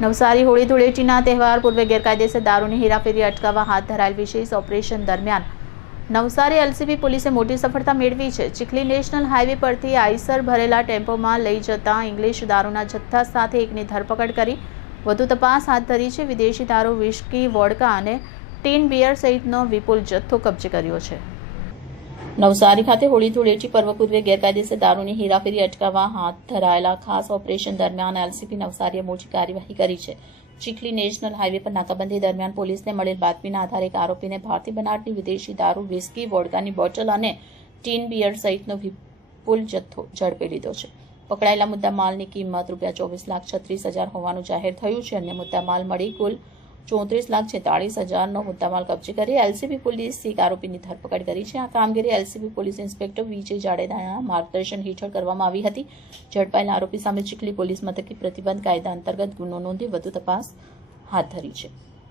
નવસારી હોળી ધૂળેટીના તહેવાર પૂર્વે ગેરકાયદેસર દારૂની હેરાફેરી અટકાવવા હાથ ધરાયેલ વિશેષ ઓપરેશન દરમિયાન નવસારી એલસીબી પોલીસે મોટી સફળતા મેળવી છે। ચીખલી નેશનલ હાઈવે પરથી આઈસર ભરેલા ટેમ્પોમાં લઈ જતા ઇંગ્લિશ દારૂના જથ્થા સાથે એકની ધરપકડ કરી વધુ તપાસ હાથ ધરી છે। વિદેશી દારૂ, વિસ્કી, વોડકા અને ટીન બિયર સહિતનો વિપુલ જથ્થો કબજે કર્યો છે। નવસારી ખાતે હોળી ધૂળેટી પર્વ પૂર્વે ગેરકાયદેસર દારૂની હેરાફેરી અટકાવવા હાથ ધરાયેલા ખાસ ઓપરેશન દરમિયાન એલસીબી નવસારીએ મોટી કાર્યવાહી કરી છે। ચીખલી નેશનલ હાઈવે પર નાકાબંધી દરમિયાન પોલીસને મળેલ બાતમીના આધારે એક આરોપીને ભારતીય બનાવટની વિદેશી દારૂ, વિસ્કી, વોડકાની બોટલ અને ટીન બિયર સહિતનો વિપુલ જથ્થો ઝડપી લીધો છે। પકડાયેલા મુદ્દામાલની કિંમત ₹24,36,000 હોવાનું જાહેર થયું છે। અન્ય મુદ્દામાલ મળી કુલ ₹34,46,000નો મુદ્દામાલ કબજે કરી એલસીબી પોલીસે એક આરોપીની ધરપકડ કરી છે। આ કામગીરી એલસીબી પોલીસ ઇન્સ્પેક્ટર વિજય જાડેજાના માર્ગદર્શન હેઠળ કરવામાં આવી હતી। ઝડપાયેલા આરોપી સામે ચીખલી પોલીસ મથકે પ્રતિબંધ કાયદા અંતર્ગત ગુનો નોંધી વધુ તપાસ હાથ ધરી છે।